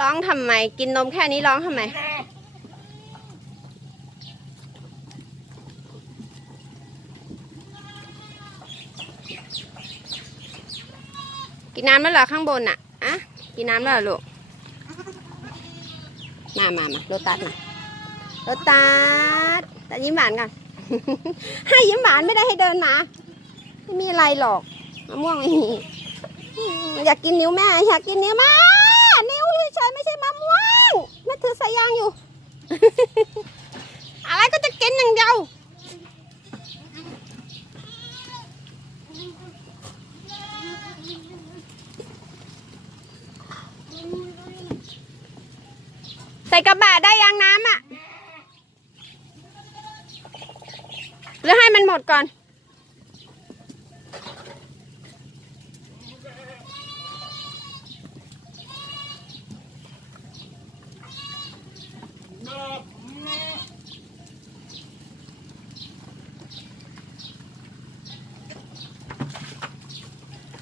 ร้องทำไมกินนมแค่นี้ร้องทำไมกินน้ำแล้วเหรอข้างบนอ่ะอะกินน้ำแล้วเหรอลูกมาโรตัสมาโรตัสแต่ยิ้มหวานก่อน ให้ยิ้มหวานไม่ได้ให้เดินมาไม่มีอะไรหรอกมะม่วงไม่มีอยากกินนิ้วแม่อยากกินนิ้วแม่นิ้วเฉยไม่ใช่มะม่วงแม่ถือสายยางอยู่ อะไรก็จะกินอย่างเดียวใส่กระบะได้ยังน้ำอ่ะหรือให้มันหมดก่อน